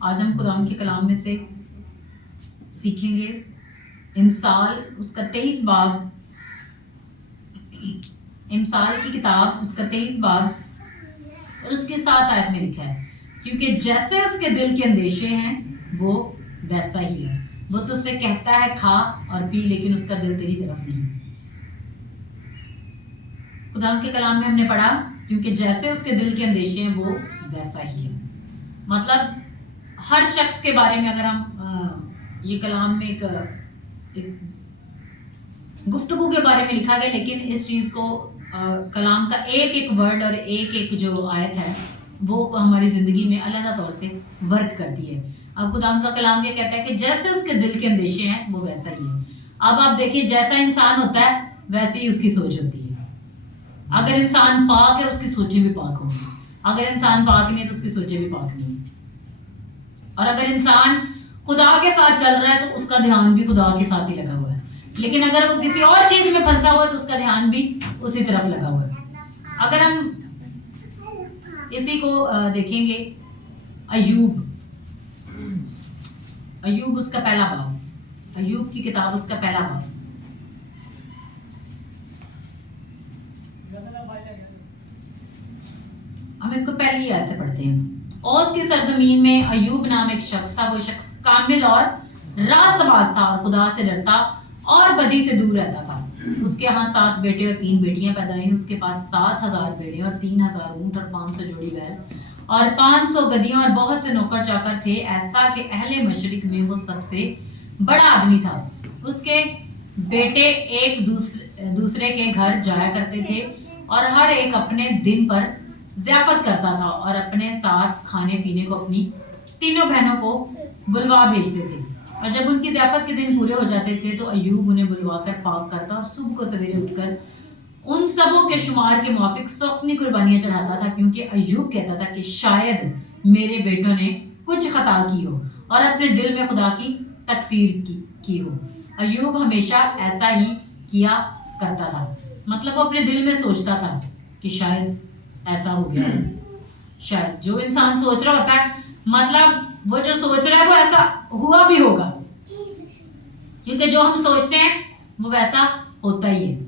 آج ہم قرآن کے کلام میں سے سیکھیں گے امثال اس کا 23 باب، امثال کی کتاب اس کا 23 باب اور اس کے 7 آیت میں لکھا ہے، کیونکہ جیسے اس کے دل کے اندیشے ہیں وہ ویسا ہی ہے۔ وہ تو اس سے کہتا ہے کھا اور پی، لیکن اس کا دل تیری طرف نہیں۔ خدا کے کلام میں ہم نے پڑھا کیونکہ جیسے اس کے دل کے اندیشے ہیں وہ ویسا ہی ہے۔ مطلب ہر شخص کے بارے میں اگر ہم یہ کلام میں ایک گفتگو کے بارے میں لکھا گیا، لیکن اس چیز کو کلام کا ایک ایک ورڈ اور ایک ایک جو آیت ہے وہ ہماری زندگی میں علیحدہ طور سے ورک کرتی ہے۔ اب خدا کا کلام یہ کہتا ہے کہ جیسے اس کے دل کے اندیشے ہیں وہ ویسا ہی ہے۔ اب آپ دیکھیے، جیسا انسان ہوتا ہے ویسے ہی اس کی سوچ ہوتی ہے۔ اگر انسان پاک ہے اس کی سوچیں بھی پاک ہوں گی، اگر انسان پاک نہیں ہے تو اس کی سوچیں بھی پاک نہیں ہیں۔ اور اگر انسان خدا کے ساتھ چل رہا ہے تو اس کا دھیان بھی خدا کے ساتھ ہی لگا ہوا ہے، لیکن اگر وہ کسی اور چیز میں پھنسا ہوا ہے تو اس کا دھیان بھی اسی طرف لگا ہوا ہے۔ اگر ہم اسی کو دیکھیں گے، ایوب اس کا پہلا باب، ایوب کی کتاب اس کا پہلا باب، ہم اس کو پہلی آیت سے پڑھتے ہیں۔ اوس کی سرزمین میں ایوب نام ایک شخص تھا، وہ شخص کامل اور راست باز تھا اور خدا سے ڈرتا اور بدی سے دور رہتا تھا۔ اس کے ہاں 7 بیٹے اور 3 بیٹیاں پیدا ہوئیں۔ اس کے پاس 7,000 بیڑے اور 3,000 اونٹ اور 500 جوڑی بیل اور 500 گدیاں اور بہت سے نوکر چاکر تھے، ایسا کہ اہل مشرق میں وہ سب سے بڑا آدمی تھا۔ اس کے بیٹے ایک دوسرے کے گھر جایا کرتے تھے اور ہر ایک اپنے دن پر ضیافت کرتا تھا اور اپنے ساتھ کھانے پینے کو اپنی تینوں بہنوں کو بلوا بھیجتے تھے۔ اور جب ان کی ضیافت کے دن پورے ہو جاتے تھے تو ایوب انہیں بلوا کر پاک کرتا اور صبح کو سویرے اٹھ کر ان سبوں کے شمار کے موافق سوکنی قربانیاں چڑھاتا تھا، کیونکہ ایوب کہتا تھا کہ شاید میرے بیٹوں نے کچھ خطا کی ہو اور اپنے دل میں خدا کی تکفیر کی ہو۔ ایوب ہمیشہ ایسا ہی کیا کرتا تھا، مطلب وہ اپنے دل میں سوچتا تھا کہ شاید ایسا ہو گیا، شاید جو انسان سوچ رہا ہوتا ہے مطلب وہ جو سوچ رہا ہے وہ ایسا ہوا بھی ہوگا، کیونکہ جو ہم سوچتے ہیں وہ ویسا ہوتا ہی ہے۔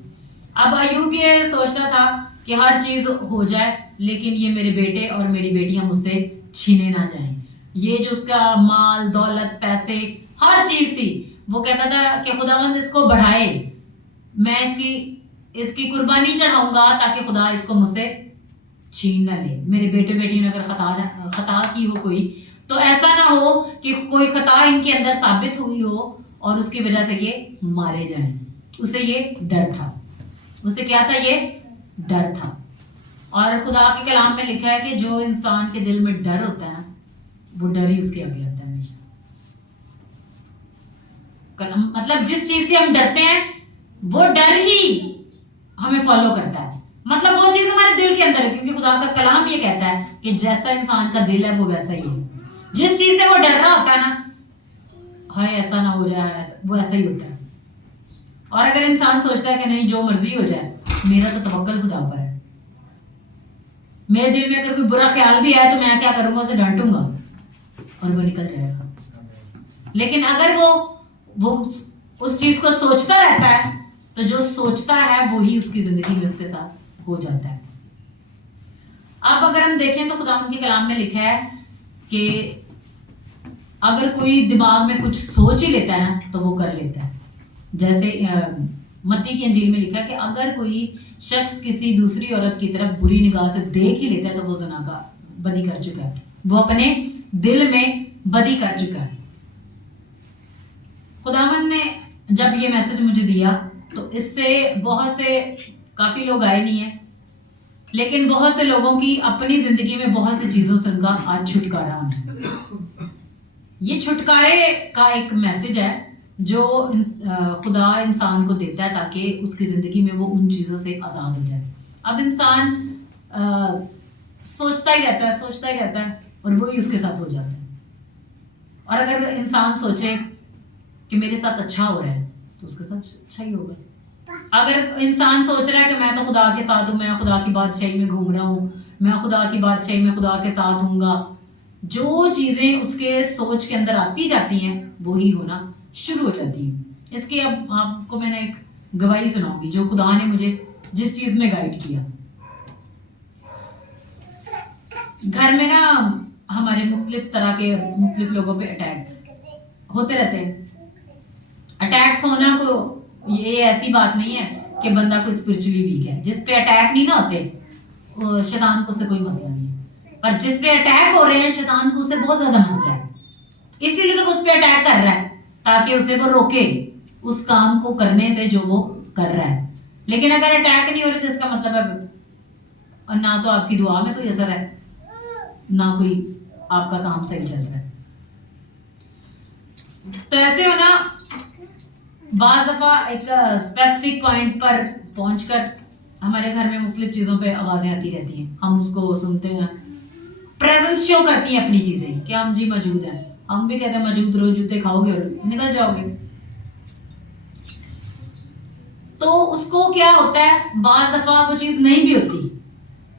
اب ایوب یہ سوچتا تھا کہ ہر چیز ہو جائے لیکن یہ میرے بیٹے اور میری بیٹیاں مجھ سے چھینے نہ جائیں۔ یہ جو اس کا مال دولت پیسے ہر چیز تھی، وہ کہتا تھا کہ خداوند اس کو بڑھائے، میں اس کی قربانی چڑھاؤں گا تاکہ خدا اس کو مجھ سے چھین نہ لے۔ میرے بیٹے بیٹیوں نے اگر خطا کی ہو کوئی تو ایسا نہ ہو کہ کوئی خطا ان کے اندر ثابت ہوئی ہو اور اس کی وجہ سے یہ مارے جائیں۔ اسے یہ ڈر تھا، اسے کیا تھا؟ یہ ڈر تھا۔ اور خدا کے کلام میں لکھا ہے کہ جو انسان کے دل میں ڈر ہوتا ہے وہ ڈر ہی اس کے آگے آتا ہے ہمیشہ۔ مطلب جس چیز سے ہم ڈرتے ہیں وہ ڈر ہی ہمیں فالو کرتا ہے، مطلب وہ چیز ہمارے دل کے اندر ہے، کیونکہ خدا کا کلام یہ کہتا ہے کہ جیسا انسان کا دل ہے وہ ویسا ہی ہے۔ جس چیز سے وہ ڈر رہا ہوتا ہے نا، ہائے ایسا نہ ہو جائے، وہ ایسا ہی ہوتا ہے۔ اور اگر انسان سوچتا ہے کہ نہیں جو مرضی ہو جائے، میرا تو توکل خدا پر ہے، میرے دل میں اگر کوئی برا خیال بھی آئے تو میں کیا کروں گا؟ اسے ڈانٹوں گا اور وہ نکل جائے گا۔ لیکن اگر وہ اس چیز کو سوچتا رہتا ہے تو جو سوچتا ہے وہی اس کی زندگی میں اس کے ساتھ ہو جاتا ہے۔ اب اگر ہم دیکھیں تو خدا کے کلام میں لکھا ہے کہ اگر کوئی دماغ میں کچھ سوچ ہی لیتا ہے نا تو وہ کر لیتا ہے۔ جیسے متی کی انجیل میں لکھا ہے کہ اگر کوئی شخص کسی دوسری عورت کی طرف بری نگاہ سے دیکھ ہی لیتا ہے تو وہ زنا کا بدی کر چکا ہے، وہ اپنے دل میں بدی کر چکا ہے۔ خداوند نے جب یہ میسج مجھے دیا تو اس سے بہت سے کافی لوگ آئے نہیں ہیں، لیکن بہت سے لوگوں کی اپنی زندگی میں بہت سی چیزوں سے ان کا آج چھٹکارا ہونا ہے۔ یہ چھٹکارے کا ایک میسج ہے جو خدا انسان کو دیتا ہے تاکہ اس کی زندگی میں وہ ان چیزوں سے آزاد ہو جائے۔ اب انسان سوچتا ہی رہتا ہے اور وہی اس کے ساتھ ہو جاتا ہے۔ اور اگر انسان سوچے کہ میرے ساتھ اچھا ہو رہا ہے تو اس کے ساتھ اچھا ہی ہوگا۔ اگر انسان سوچ رہا ہے کہ میں تو خدا کے ساتھ ہوں، میں خدا کی بادشاہی میں گھوم رہا ہوں، میں خدا کی بادشاہی میں خدا کے ساتھ ہوں گا، जो चीज़ें उसके सोच के अंदर आती जाती हैं वही होना शुरू हो जाती हैं। इसकी अब आपको मैंने एक गवाही सुनाऊंगी जो खुदा ने मुझे जिस चीज़ में गाइड किया। घर में ना हमारे मुख्तलिफ तरह के मुख्तलिफ लोगों पे अटैक्स होते रहते हैं। अटैक्स होना को ये ऐसी बात नहीं है कि बंदा कोई स्पिरिचुअली वीक है। जिस पे अटैक नहीं ना होते शैतान को उससे कोई मसला नहीं है, पर जिस पे अटैक हो रहे हैं शैतान को उससे बहुत ज्यादा मसला है। इसीलिए तो उस पे अटैक कर रहा है ताकि उसे वो रोके उस काम को करने से जो वो कर रहा है। लेकिन अगर अटैक नहीं हो रहे तो इसका मतलब है ना तो आपकी दुआ में कोई असर है ना कोई आपका काम सही चल रहा है। तो ऐसे हो ना बाज दफा एक स्पेसिफिक पॉइंट पर पहुंचकर हमारे घर में मुख्तलिफ चीजों पे आवाजें आती रहती हैं, हम उसको सुनते हैं। प्रेजेंस शो करती हैं अपनी चीजें कि हम जी मौजूद हैं। हम भी कहते हैं मौजूद रहो, जूते खाओगे और निकल जाओगे। तो उसको क्या होता है, बाज दफा वो चीज नहीं भी होती,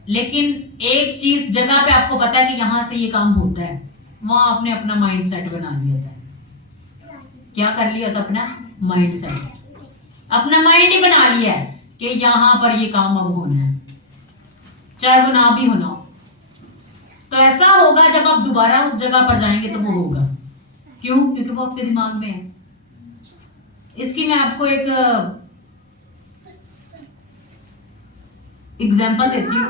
लेकिन एक चीज जगह पे आपको पता है कि यहां से ये काम होता है, वहां आपने अपना माइंड सेट बना लिया था। क्या कर लिया था? अपना माइंड सेट, अपना माइंड ही बना लिया है कि यहां पर ये काम अब होना है, चाहे वो ना भी होना हो। तो ऐसा होगा जब आप दोबारा उस जगह पर जाएंगे तो वो होगा। क्यों? क्योंकि वो आपके दिमाग में है। इसकी मैं आपको एक एग्जाम्पल देती हूँ।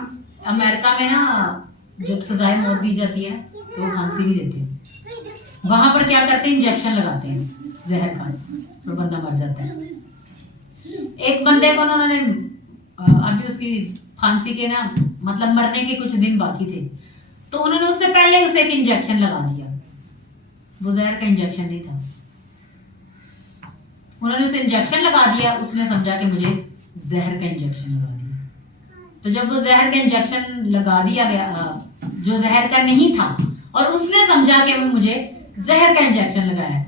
अमेरिका में ना जब सजाए मौत दी जाती है तो वो फांसी नहीं देते। वहां पर क्या करते हैं, इंजेक्शन लगाते हैं जहर का, तो बंदा मर जाता है। एक बंदे को उन्होंने अभी उसकी फांसी के ना मतलब मरने के कुछ दिन बाकी थे, तो उन्होंने उससे पहले उसे एक इंजेक्शन लगा दिया। वो जहर का इंजेक्शन नहीं था, उन्होंने उसे इंजेक्शन लगा दिया। उसने समझा कि मुझे जहर का इंजेक्शन लगा दिया। तो जब वो जहर का इंजेक्शन लगा दिया गया जो जहर का नहीं था, और उसने समझा कि वो मुझे जहर का इंजेक्शन लगाया,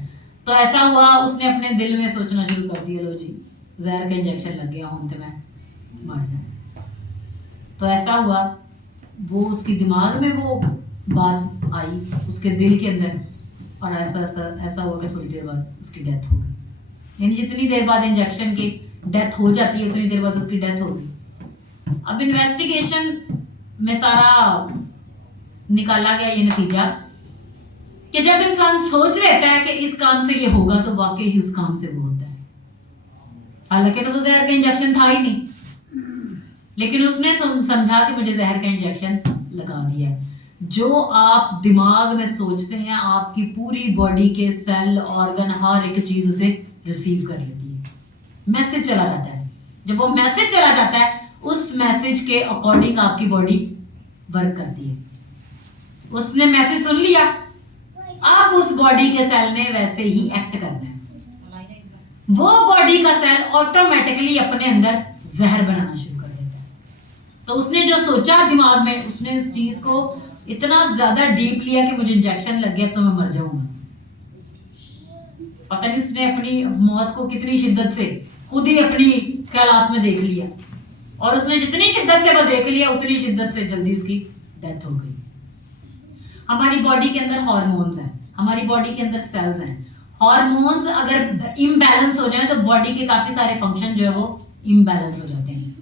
तो ऐसा हुआ उसने अपने दिल में सोचना शुरू कर दिया, लो जी जहर का इंजेक्शन लग गया हूं तो मैं मर जाऊं। तो ऐसा हुआ वो उसके दिमाग में वो बात आई, उसके दिल के अंदर, और ऐसा ऐसा ऐसा हुआ कि थोड़ी देर बाद उसकी डेथ हो गई। यानी जितनी देर बाद इंजेक्शन की डेथ हो जाती है उतनी देर बाद उसकी डेथ हो गई। अब इन्वेस्टिगेशन में सारा निकाला गया ये नतीजा कि जब इंसान सोच लेता है कि इस काम से ये होगा तो वाकई ही उस काम से वो होता है। हालांकि तो वो जहर का इंजेक्शन था ही नहीं, लेकिन उसने समझा कि मुझे जहर का इंजेक्शन लगा दिया। जो आप दिमाग में सोचते हैं आपकी पूरी बॉडी के सेल ऑर्गन हर एक चीज उसे रिसीव कर लेती है। मैसेज चला जाता है, जब वो मैसेज चला जाता है उस मैसेज के अकॉर्डिंग आपकी बॉडी वर्क करती है। उसने मैसेज सुन लिया, आप उस बॉडी के सेल ने वैसे ही एक्ट करना है। वो बॉडी का सेल ऑटोमेटिकली अपने अंदर जहर बनाना शुरू कर देता है। तो उसने जो सोचा दिमाग में, उसने इस चीज को इतना ज्यादा डीप लिया कि मुझे इंजेक्शन लग गया तो मैं मर जाऊंगा। पता नहीं उसने अपनी मौत को कितनी शिद्दत से खुद ही अपनी ख्यालात में देख लिया, और उसने जितनी शिद्दत से वो देख लिया उतनी शिद्दत से जल्दी उसकी डेथ हो गई। हमारी बॉडी के अंदर हार्मोन्स हैं, हमारी बॉडी के अंदर सेल्स हैं। हार्मोन्स अगर इम्बैलेंस हो जाए तो बॉडी के काफी सारे फंक्शन जो है वो इम्बैलेंस हो जाते हैं।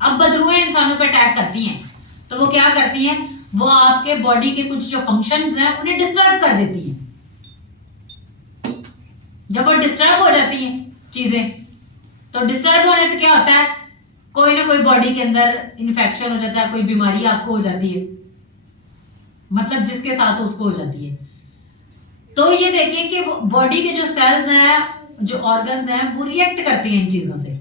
अब बदरूहें इंसानों पर अटैक करती हैं तो वो क्या करती हैं, वो आपके बॉडी के कुछ जो फंक्शंस हैं उन्हें डिस्टर्ब कर देती हैं। जब वो डिस्टर्ब हो जाती हैं चीजें, तो डिस्टर्ब होने से क्या होता है, कोई ना कोई बॉडी के अंदर इन्फेक्शन हो जाता है, कोई बीमारी आपको हो जाती है, मतलब जिसके साथ उसको हो जाती है। तो ये देखिए कि बॉडी के जो सेल्स हैं, जो ऑर्गन्स हैं, वो रिएक्ट करते हैं इन चीजों से।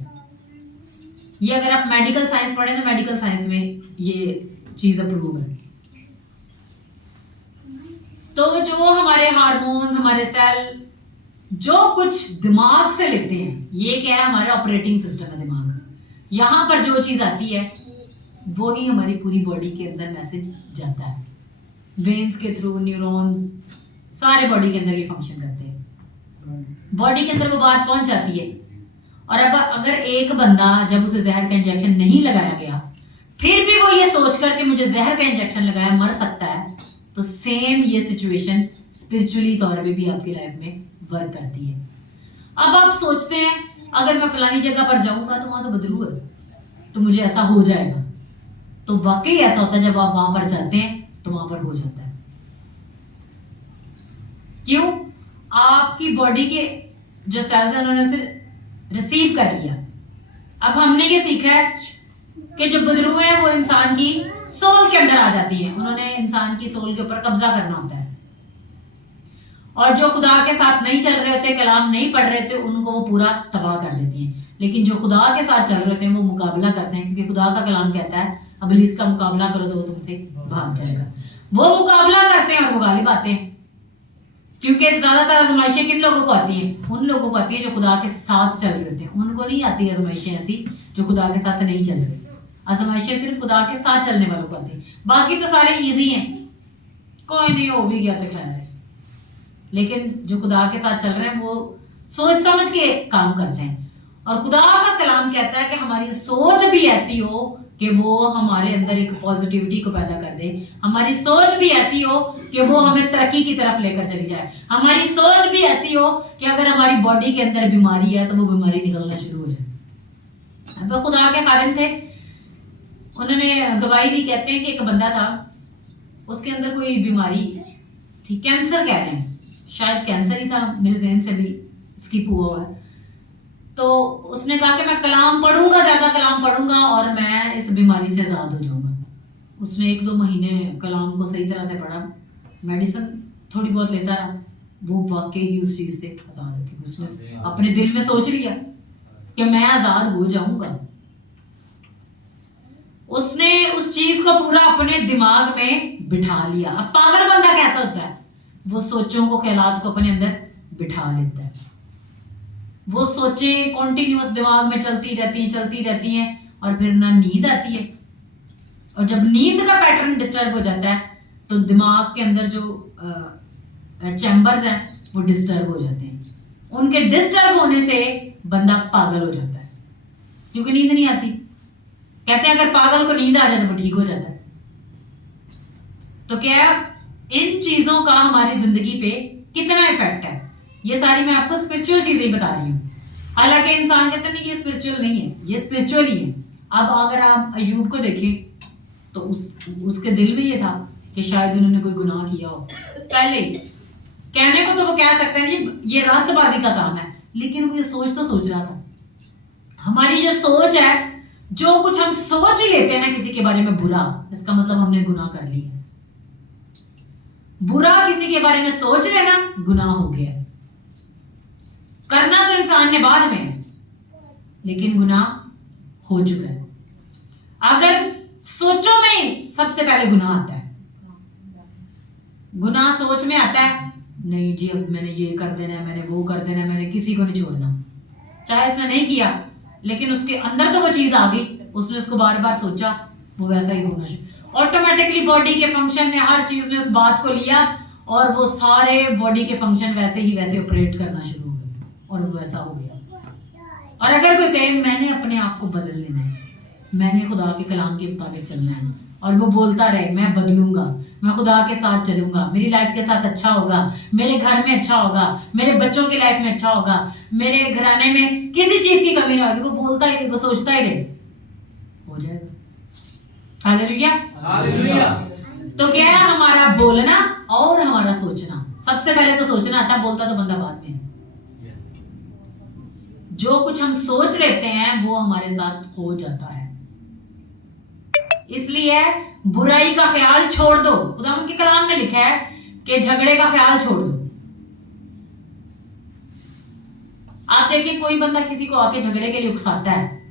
ये अगर आप मेडिकल साइंस पढ़ें तो मेडिकल साइंस में ये चीज अप्रूव है। तो जो हमारे हार्मोन्स, हमारे सेल जो कुछ दिमाग से लेते हैं, ये क्या है, हमारा ऑपरेटिंग सिस्टम है दिमाग। यहां पर जो चीज आती है वो ही हमारी पूरी बॉडी के अंदर मैसेज जाता है। वेन्स के थ्रू, न्यूरॉन्स, सारे बॉडी के अंदर ये फंक्शन करते हैं। बॉडी के अंदर वो बात पहुंच जाती है। और अब अगर एक बंदा जब उसे जहर का इंजेक्शन नहीं लगाया गया, फिर भी वो ये सोच कर कि मुझे जहर का इंजेक्शन लगाया मर सकता है, तो तो सेम ये सिचुएशन स्पिरिचुअली तौर पे भी आपकी लाइफ में वर्क करती है। अब आप सोचते हैं अगर मैं फलानी जगह पर जाऊंगा तो वहां तो बदलू है, तो मुझे ऐसा हो जाएगा। तो वाकई ऐसा होता है, जब आप वहां पर जाते हैं तो वहां पर हो जाता है। क्यों? आपकी बॉडी के जो सेल्स हैं उन्होंने उसे रिसीव कर लिया। अब हमने ये सीखा है कि जो बदरू है वो इंसान की सोल के अंदर आ जाती है, उन्होंने इंसान की सोल के ऊपर कब्जा करना होता है। और जो खुदा के साथ नहीं चल रहे होते, कलाम नहीं पढ़ रहे होते, उनको वो पूरा तबाह कर देती हैं। लेकिन जो खुदा के साथ चल रहे होते हैं वो मुकाबला करते हैं, क्योंकि खुदा का कलाम कहता है इब्लीस का मुकाबला करो तो वो तुमसे भाग जाएगा। वो मुकाबला करते हैं और वो गालिब आते हैं। क्योंकि ज्यादातर आजमाइशें किन लोगों को आती हैं? उन लोगों को आती है जो खुदा के साथ चल रहे होते हैं। उनको नहीं आती आजमाइशें ऐसी जो खुदा के साथ नहीं चल रही। आजमाइशें सिर्फ खुदा के साथ चलने वालों को आती है, बाकी तो सारे इजी हैं, कोई नहीं हो भी गया तो खैर है। लेकिन जो खुदा के साथ चल रहे हैं वो सोच समझ के काम करते हैं। और खुदा का कलाम कहता है कि हमारी सोच भी ऐसी हो कि वो हमारे अंदर एक पॉजिटिविटी को पैदा कर दे। हमारी सोच भी ऐसी हो कि वो हमें तरक्की की तरफ लेकर चली जाए। हमारी सोच भी ऐसी हो कि अगर हमारी बॉडी के अंदर बीमारी है तो वो बीमारी निकलना शुरू हो जाए। अब खुदा के खादिम थे, उन्होंने गवाही दी। कहते हैं कि एक बंदा था, उसके अंदर कोई बीमारी थी, कैंसर कह रहे हैं, शायद कैंसर ही था, मेरे ज़हन से भी स्किप हुआ है। तो उसने कहा कि मैं कलाम पढ़ूंगा, ज्यादा कलाम पढ़ूंगा और मैं इस बीमारी से आजाद हो जाऊंगा। उसने 1-2 महीने कलाम को सही तरह से पढ़ा, मेडिसिन थोड़ी बहुत लेता रहा, वो वाकई ही उस चीज से आजाद हो गया। उसने अपने दिल में सोच लिया कि मैं आजाद हो जाऊंगा। उसने उस चीज को पूरा अपने दिमाग में बिठा लिया। अब पागल बंदा कैसा होता है? वो सोचों को, ख्यालात को अपने अंदर बिठा लेता है। वो सोचें कॉन्टिन्यूअस दिमाग में चलती रहती हैं और फिर ना नींद आती है। और जब नींद का पैटर्न डिस्टर्ब हो जाता है तो दिमाग के अंदर जो चैम्बर्स हैं वो डिस्टर्ब हो जाते हैं। उनके डिस्टर्ब होने से बंदा पागल हो जाता है, क्योंकि नींद नहीं आती। कहते हैं अगर पागल को नींद आ जाए तो वो ठीक हो जाता है। तो क्या इन चीजों का हमारी जिंदगी पे कितना इफेक्ट है? ये सारी मैं आपको स्पिरिचुअल चीजें ही बता रही हूँ। हालांकि इंसान कहते नहीं ये स्पिरिचुअल नहीं है, ये स्पिरिचुअल ही है। अब अगर आप अय्यूब को देखें तो उसके दिल में ये था कि शायद उन्होंने कोई गुनाह किया हो। पहले कहने को तो वो कह सकते हैं जी ये रास्तबाजी का काम है, लेकिन वो ये सोच रहा था। हमारी जो सोच है, जो कुछ हम सोच ही लेते हैं ना किसी के बारे में बुरा, इसका मतलब हमने गुनाह कर लिया। बुरा किसी के बारे में सोच लेना गुनाह हो गया। करना तो इंसान ने बाद में, लेकिन गुनाह हो चुका है। अगर सोचों में सबसे पहले गुनाह आता है, गुनाह सोच में आता है, नहीं जी अब मैंने ये कर देना है, मैंने वो कर देना है, मैंने किसी को नहीं छोड़ना। चाहे उसने नहीं किया, लेकिन उसके अंदर तो वो चीज आ गई, उसने उसको बार बार सोचा, वो वैसा ही होना चाहिए। ऑटोमेटिकली बॉडी के फंक्शन ने, हर चीज ने उस बात को लिया और वो सारे बॉडी के फंक्शन वैसे ही वैसे ऑपरेट करना शुरू हो गए और वो वैसा हो गया। और अगर कोई कहे मैंने अपने आप को बदल लेना है, मैंने खुदा के कलाम के मुताबिक चलना है, और वो बोलता रहे मैं बदलूंगा, मैं खुदा के साथ चलूंगा, मेरी लाइफ के साथ अच्छा होगा, मेरे घर में अच्छा होगा, मेरे बच्चों की लाइफ में अच्छा होगा, मेरे घराने में किसी चीज की कमी नहीं होगी, वो बोलता ही, वो सोचता ही रहे, हो जाएगा। Hallelujah, hallelujah. तो क्या है हमारा बोलना और हमारा सोचना। सबसे पहले तो सोचना आता है, बोलता तो बंदा बाद में। जो कुछ हम सोच लेते हैं वो हमारे साथ हो जाता है। इसलिए बुराई का ख्याल छोड़ दो। खुदा के कलाम में लिखा है कि झगड़े का ख्याल छोड़ दो। आप देखिए कोई बंदा किसी को आके झगड़े के लिए उकसाता है,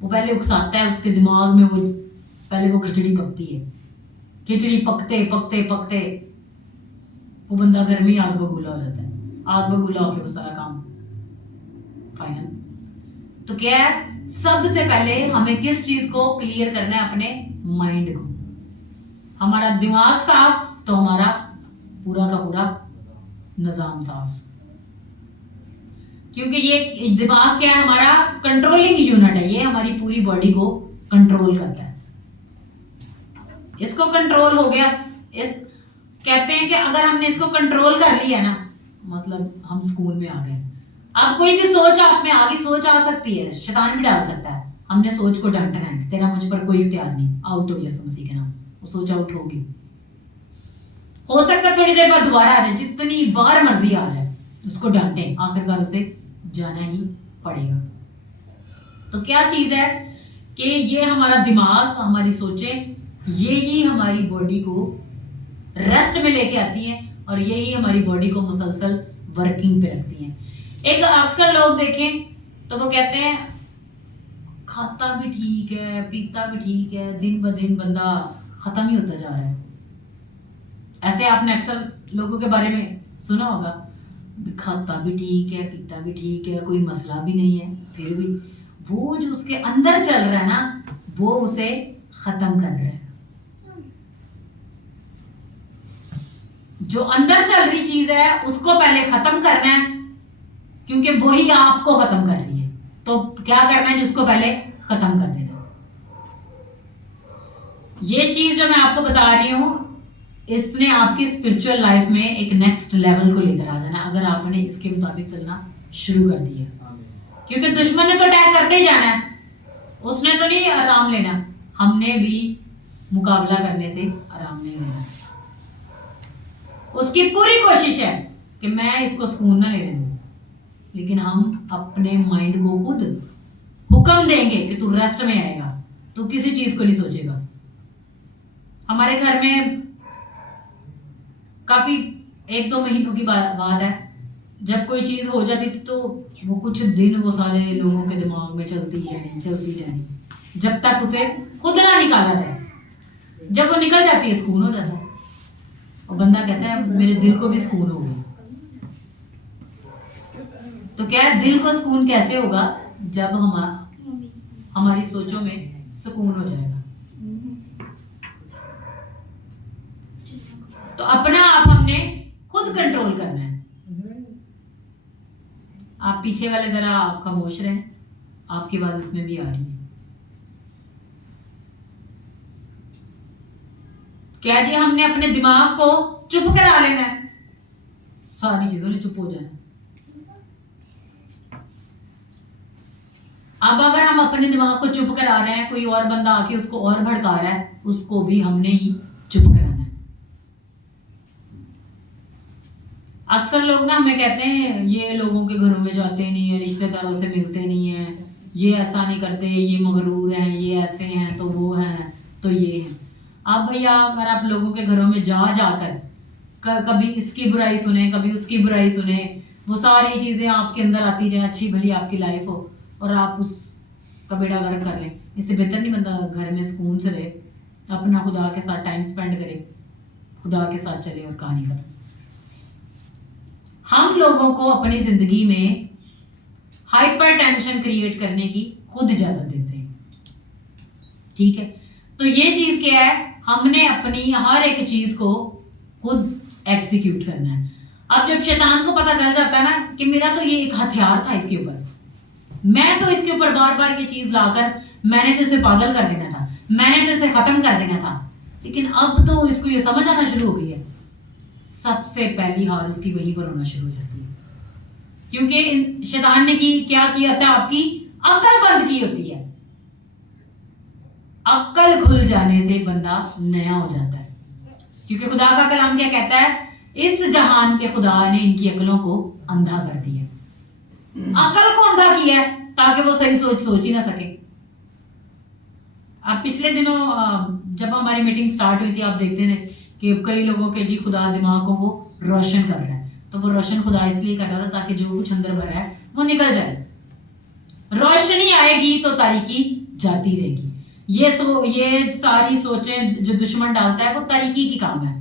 वो पहले उकसाता है, उसके दिमाग में वो पहले वो खिचड़ी पकती है। खिचड़ी पकते पकते पकते वो बंदा घर में ही आग बबूला हो जाता है। आग बबूला होके वो सारा काम फाइनल। तो क्या है, सबसे पहले हमें किस चीज को क्लियर करना है? अपने माइंड को। हमारा दिमाग साफ तो हमारा पूरा का पूरा निजाम साफ। क्योंकि ये दिमाग क्या है? हमारा कंट्रोलिंग यूनिट है। ये हमारी पूरी बॉडी को कंट्रोल करता है। इसको कंट्रोल हो गया, इस कहते हैं कि अगर हमने इसको कंट्रोल कर लिया ना, मतलब हम सुकून में आ गए। अब कोई भी सोच आप में आगे सोच आ सकती है, शैतान भी डाल सकता है। हमने सोच को डांटना है, तेरा मुझ पर कोई इख्तियार नहीं, आउट हो यीशु मसीह के नाम। वो सोच आउट होगी, हो सकता है थोड़ी देर बाद दोबारा आ जाए, जितनी बार मर्जी आ जाए उसको डांटे, आखिरकार उसे जाना ही पड़ेगा। तो क्या चीज है कि ये हमारा दिमाग, हमारी सोचें, ये ही हमारी बॉडी को रेस्ट में लेके आती हैं और यही हमारी बॉडी को मुसलसल वर्किंग पे रखती हैं। एक अक्सर लोग देखें तो वो कहते हैं खाता भी ठीक है, पीता भी ठीक है, दिन ब दिन बंदा खत्म ही होता जा रहा है। ऐसे आपने अक्सर लोगों के बारे में सुना होगा, खाता भी ठीक है, पीता भी ठीक है, कोई मसला भी नहीं है, फिर भी वो जो उसके अंदर चल रहा है ना, वो उसे खत्म कर रहा है। जो अंदर चल रही चीज है उसको पहले खत्म करना है, क्योंकि वही आपको खत्म कर रही है। तो क्या करना है, जिसको पहले खत्म कर देना। ये चीज जो मैं आपको बता रही हूं, इसने आपकी स्पिरिचुअल लाइफ में एक नेक्स्ट लेवल को लेकर आ जाना, अगर आपने इसके मुताबिक चलना शुरू कर दिया। क्योंकि दुश्मन ने तो अटैक करते ही जाना है, उसने तो नहीं आराम लेना, हमने भी मुकाबला करने से आराम नहीं लेना। उसकी पूरी कोशिश है कि मैं इसको सुकून ना लेने दूं, लेकिन हम अपने माइंड को खुद हुक्म देंगे कि तू रेस्ट में आएगा, तू किसी चीज को नहीं सोचेगा। हमारे घर में काफी 1-2 महीनों की बात है, जब कोई चीज हो जाती थी तो वो कुछ दिन वो सारे लोगों के दिमाग में चलती रहनी, जब तक उसे खुद ना निकाला जाए। जब वो निकल जाती है सुकून हो जाता है, और बंदा कहता है मेरे दिल को भी सुकून हो गया। तो क्या है, दिल को सुकून कैसे होगा, जब हमारी सोचों में सुकून हो जाएगा। तो अपना आप हमने खुद कंट्रोल करना है। आप पीछे वाले जरा आप खामोश रहें, आपकी आवाज इसमें भी आ रही है। क्या जी, हमने अपने दिमाग को चुप करा लेना है, सारी चीजों ने चुप हो जाना। अब अगर हम अपने दिमाग को चुप करा रहे हैं, कोई और बंदा आके उसको और भड़का रहा है, उसको भी हमने ही चुप कराना है। अक्सर लोग ना हमें कहते हैं ये लोगों के घरों में जाते नहीं है, रिश्तेदारों से मिलते नहीं है, ये ऐसा नहीं करते, ये मगरूर हैं, ये ऐसे हैं, तो वो हैं, तो ये हैं। अब भैया अगर आप लोगों के घरों में जाकर कभी इसकी बुराई सुने, कभी उसकी बुराई सुने, वो सारी चीजें आपके अंदर आती जाए, अच्छी भली आपकी लाइफ हो और आप उसका बेड़ा गर्क कर लें, इससे बेहतर नहीं बंदा घर में सुकून से रहे, अपना खुदा के साथ टाइम स्पेंड करे, खुदा के साथ चले और कहानी खत्म। हम लोगों को अपनी जिंदगी में हाइपर टेंशन क्रिएट करने की खुद इजाजत देते हैं, ठीक है। तो ये चीज क्या है, हमने अपनी हर एक चीज को खुद एग्जीक्यूट करना है। अब जब शैतान को पता चल जाता है ना कि मेरा तो ये एक हथियार था इसके ऊपर, मैं तो इसके ऊपर बार बार ये चीज लाकर मैंने तो इसे पागल कर देना था, मैंने तो इसे खत्म कर देना था, लेकिन अब तो इसको ये समझ आना शुरू हो गई है, सबसे पहली हार उसकी वहीं पर होना शुरू हो जाती है। क्योंकि शैतान ने क्या किया था, आपकी अक्ल बंद की होती है। अक्ल खुल जाने से बंदा नया हो जाता है, क्योंकि खुदा का कलाम क्या कहता है, इस जहान के खुदा ने इनकी अक्लों को अंधा कर दिया। अकल को अंधा किया है ताकि वो सही सोच ही ना सके। आप पिछले दिनों जब हमारी मीटिंग स्टार्ट हुई थी, आप देखते थे कि कई लोगों के जी खुदा दिमाग को वो रोशन कर रहा है, तो वो रोशन खुदा इसलिए कर रहा था ताकि जो कुछ अंदर भरा है वो निकल जाए। रोशनी आएगी तो तारीकी जाती रहेगी। ये सारी सोचें जो दुश्मन डालता है वो तारीकी की काम है,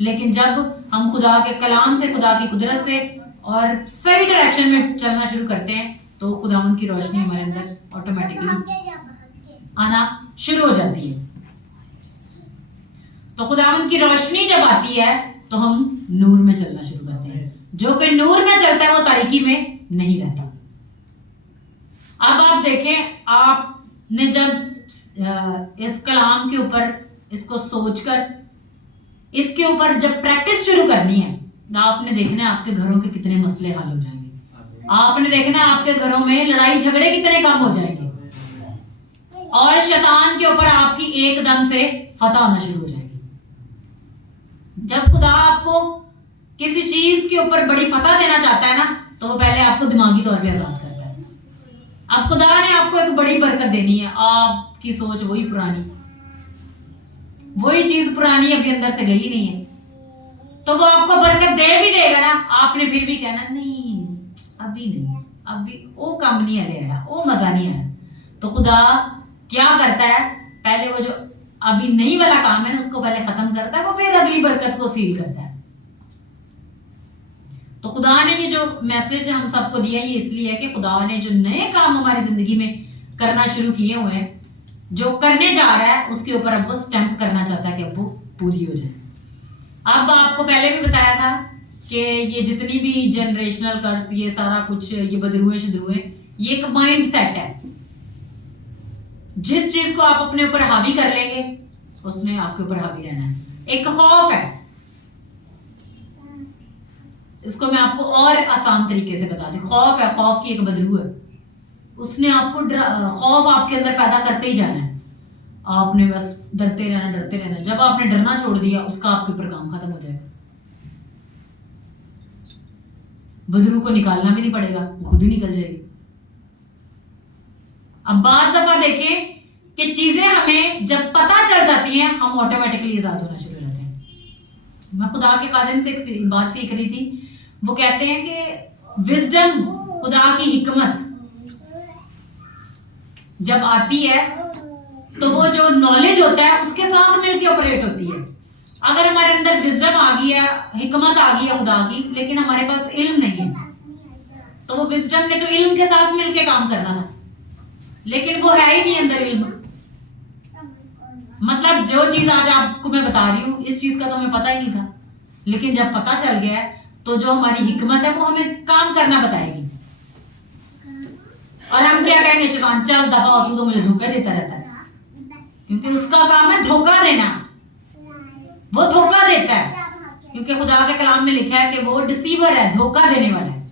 लेकिन जब हम खुदा के कलाम से, खुदा की कुदरत से और सही डायरेक्शन में चलना शुरू करते हैं, तो खुदावंद की रोशनी हमारे अंदर ऑटोमेटिकली आना शुरू हो जाती है। तो खुदावंद की रोशनी जब आती है तो हम नूर में चलना शुरू करते हैं। जो कि नूर में चलता है वो तारीकी में नहीं रहता। अब आप देखें, आपने जब इस कलाम के ऊपर इसको सोचकर इसके ऊपर जब प्रैक्टिस शुरू करनी है, आपने देखना है आपके घरों के कितने मसले हल हो जाएंगे, आपने देखना है आपके घरों में लड़ाई झगड़े कितने कम हो जाएंगे, और शैतान के ऊपर आपकी एकदम से फतह होना शुरू हो जाएगी। जब खुदा आपको किसी चीज के ऊपर बड़ी फतह देना चाहता है ना, तो वो पहले आपको दिमागी तौर पे आजाद करता है। अब खुदा ने आपको एक बड़ी बरकत देनी है, आपकी सोच वही पुरानी, वही चीज पुरानी अभी अंदर से गई नहीं है, तो वो आपको बरकत दे भी देगा ना, आपने फिर भी कहना नहीं अभी नहीं, अभी वो काम नहीं आया, वो मजा नहीं आया। तो खुदा क्या करता है, पहले वो जो अभी नहीं वाला काम है ना उसको पहले खत्म करता है, वो फिर अगली बरकत को सील करता है। तो खुदा ने ये जो मैसेज हम सबको दिया ये इसलिए है कि खुदा ने जो नए काम हमारी जिंदगी में करना शुरू किए हुए हैं, जो करने जा रहा है उसके ऊपर अब वो स्टैंप करना चाहता है कि अब वो पूरी हो जाए। अब आपको पहले भी बताया था कि ये जितनी भी जनरेशनल कर्स, ये सारा कुछ, ये बदरुए शदरुए, ये एक माइंड सेट है। जिस चीज को आप अपने ऊपर हावी कर लेंगे उसने आपके ऊपर हावी रहना है। एक खौफ है, इसको मैं आपको और आसान तरीके से बता दूं। खौफ है, खौफ की एक बदरू है, उसने आपको खौफ आपके अंदर पैदा करते ही जाना है, आपने बस डरते रहना डरते रहना। जब आपने डरना छोड़ दिया उसका आपके ऊपर काम खत्म हो जाएगा, बदरू को निकालना भी नहीं पड़ेगा, वो खुद ही निकल जाएगी। अब बात दफा देखें कि चीजें हमें जब पता चल जाती हैं हम ऑटोमेटिकली आजाद होना शुरू हो जाते हैं। मैं खुदा के खादिम से एक बात सीख रही थी, वो कहते हैं कि विजडम, खुदा की हिकमत जब आती है तो वो जो नॉलेज होता है उसके साथ मिलकर ऑपरेट होती है। अगर हमारे अंदर विजडम आ गई है, हिकमत आ गई है खुदा की, लेकिन हमारे पास इल्म नहीं है, तो वो विजडम ने तो इल्म के साथ मिलकर काम करना था, लेकिन वो है ही नहीं अंदर इल्म। मतलब जो चीज आज आपको मैं बता रही हूँ इस चीज का तो हमें पता ही नहीं था, लेकिन जब पता चल गया है तो जो हमारी हिकमत है वो हमें काम करना बताएगी। और हम क्या कहेंगे, शैतान चल दफा हो, तू तो मुझे धोखा देता रहता है, क्योंकि उसका काम है धोखा देना, वो धोखा देता है। क्योंकि खुदा के कलाम में लिखा है कि वो डिसीवर है, धोखा देने वाला है,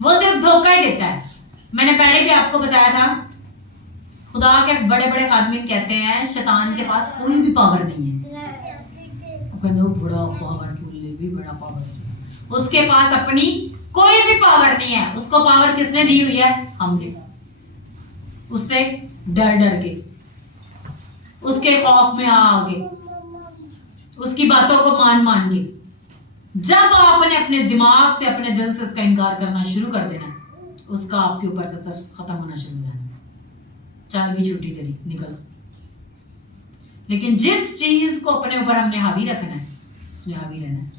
वो सिर्फ धोखा ही देता है। मैंने पहले भी आपको बताया था, खुदा के बड़े बड़े आदमी कहते हैं शैतान के पास कोई भी पावर नहीं है, वो कहते हैं बड़ा पावरफुल, भी बड़ा पावरफुल, उसके पास अपनी कोई भी पावर नहीं है। उसको पावर किसने दी हुई है? हमने, उससे डर डर के, उसके खौफ में आ के, उसकी बातों को मान मान के। जब आपने अपने दिमाग से, अपने दिल से उसका इनकार करना शुरू कर देना, उसका आपके ऊपर से असर खत्म होना शुरू हो जाना, चाल भी छूटी तेरी निकल। लेकिन जिस चीज को अपने ऊपर हमने हावी रखना है उसमें हावी रहना है।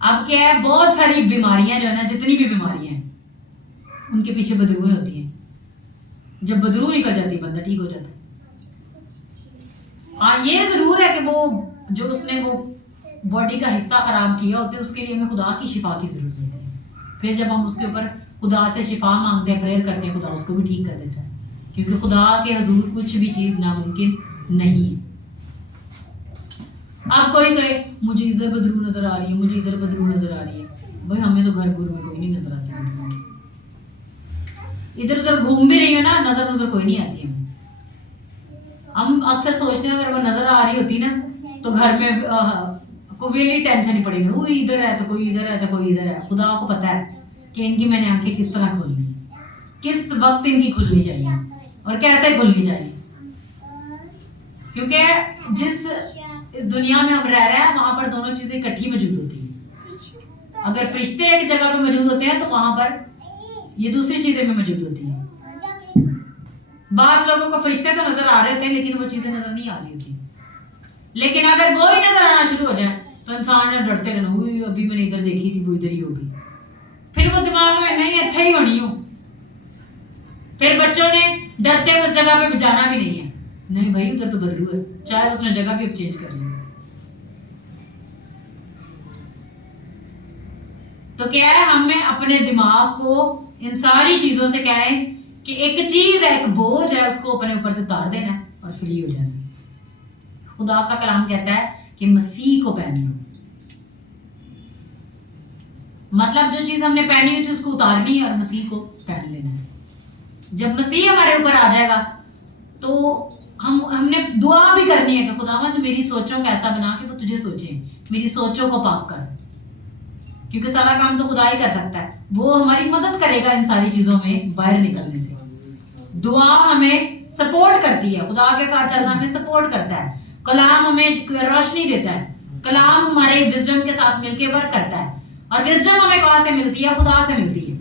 अब क्या है, बहुत सारी बीमारियां जो है ना, जितनी भी बीमारियां हैं उनके पीछे बदरूएं होती हैं। जब बदरू निकल जाती है बंदा ठीक हो जाता है। हाँ ये जरूर है कि वो जो उसने वो बॉडी का हिस्सा खराब किया होता है उसके लिए हमें खुदा की शिफा की जरूरत होती है। फिर जब हम उसके ऊपर खुदा से शिफा मांगते हैं, प्रेयर करते हैं, खुदा उसको भी ठीक कर देता है, क्योंकि खुदा के हजूर कुछ भी चीज नामुमकिन नहीं है। आप कोई कहे मुझे इधर बदरू नजर आ रही है, मुझे इधर बदरू नजर आ रही है, भाई हमें तो घर घूर में कोई नहीं नजर आती बदरू, इधर उधर घूम भी रही है ना, नजर नजर कोई नहीं आती है। हम अक्सर सोचते हैं अगर वो नजर आ रही होती ना तो घर में कोई वेली टेंशन नहीं पड़ेगी, वो इधर है तो कोई इधर है तो कोई इधर है। खुदा को पता है कि इनकी मैंने आंखें किस तरह खोलनी है, किस वक्त इनकी खुलनी चाहिए और कैसे खुलनी चाहिए, क्योंकि जिस इस दुनिया में हम रह रहे हैं वहां पर दोनों चीजें इकट्ठी मौजूद होती है। अगर फरिश्ते एक जगह पे मौजूद होते हैं तो वहां पर ये दूसरी चीजें भी मौजूद होती हैं। बास लोगों को फरिश्ते तो नजर आ रहे होते हैं लेकिन वो चीजें नजर नहीं आ रही होती। लेकिन अगर वो ही नजर आना शुरू हो जाए तो इंसान ने डरते रहना, हुई अभी मैंने इधर देखी थी वो इधर ही होगी, फिर वो दिमाग में नहीं इत्थे ही होनी हो। फिर बच्चों ने डरते उस जगह पे जाना भी नहीं है, नहीं भाई उधर तो बदरू है, चाहे उसने जगह भी अब चेंज कर ली। तो क्या है, हमें अपने दिमाग को इन सारी चीजों से क्या है कि एक चीज है, एक बोझ है, उसको अपने ऊपर से उतार देना है और फ्री हो जाना है। खुदा का कलाम कहता है कि मसीह को पहने हो, मतलब जो चीज हमने पहनी हुई थी उसको उतारनी है और मसीह को पहन लेना है। जब मसीह हमारे ऊपर आ जाएगा तो हमने दुआ भी करनी है कि खुदावंद मेरी सोचों को ऐसा बना कि वो तुझे सोचे, मेरी सोचों को पाक कर, क्योंकि सारा काम तो खुदा ही कर सकता है। वो हमारी मदद करेगा इन सारी चीजों में बाहर निकलने से। दुआ हमें सपोर्ट करती है, खुदा के साथ चलना हमें सपोर्ट करता है। कलाम हमें रोशनी देता है, कलाम हमारे विजडम के साथ मिलकर वर्क करता है। और विजडम हमें कहाँ से मिलती है? खुदा से मिलती है।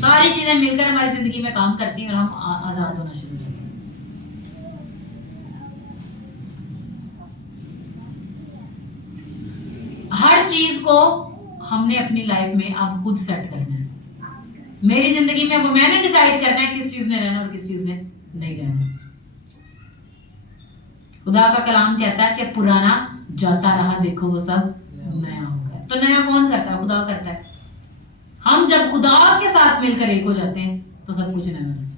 सारी चीजें मिलकर हमारी जिंदगी में काम करती हैं और हम आजाद होना शुरू करते हैं। हर चीज को हमने अपनी लाइफ में अब खुद सेट करना है। मेरी जिंदगी में वो मैंने डिसाइड करना है किस चीज ने रहना और किस चीज ने नहीं रहना। खुदा का कलाम कहता है कि पुराना जाता रहा, देखो वो सब नया हो गया। तो नया कौन करता है? खुदा करता है। हम जब खुदा के साथ मिलकर एक हो जाते हैं तो सब कुछ नया होता है।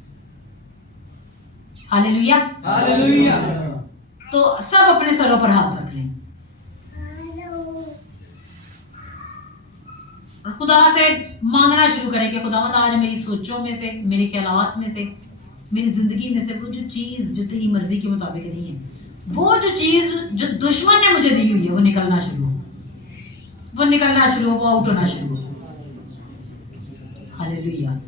Hallelujah, hallelujah. तो सब अपने सरों पर हाथ रख लें और खुदा से मांगना शुरू करें कि खुदावंद आज मेरी सोचों में से, मेरे ख्यालात में से, मेरी जिंदगी में से वो जो चीज जो तेरी मर्जी के मुताबिक नहीं है, वो जो चीज जो दुश्मन ने मुझे दी हुई है वो निकलना शुरू हो, वो निकलना शुरू हो, वो आउट होना शुरू हो। हालेलुया।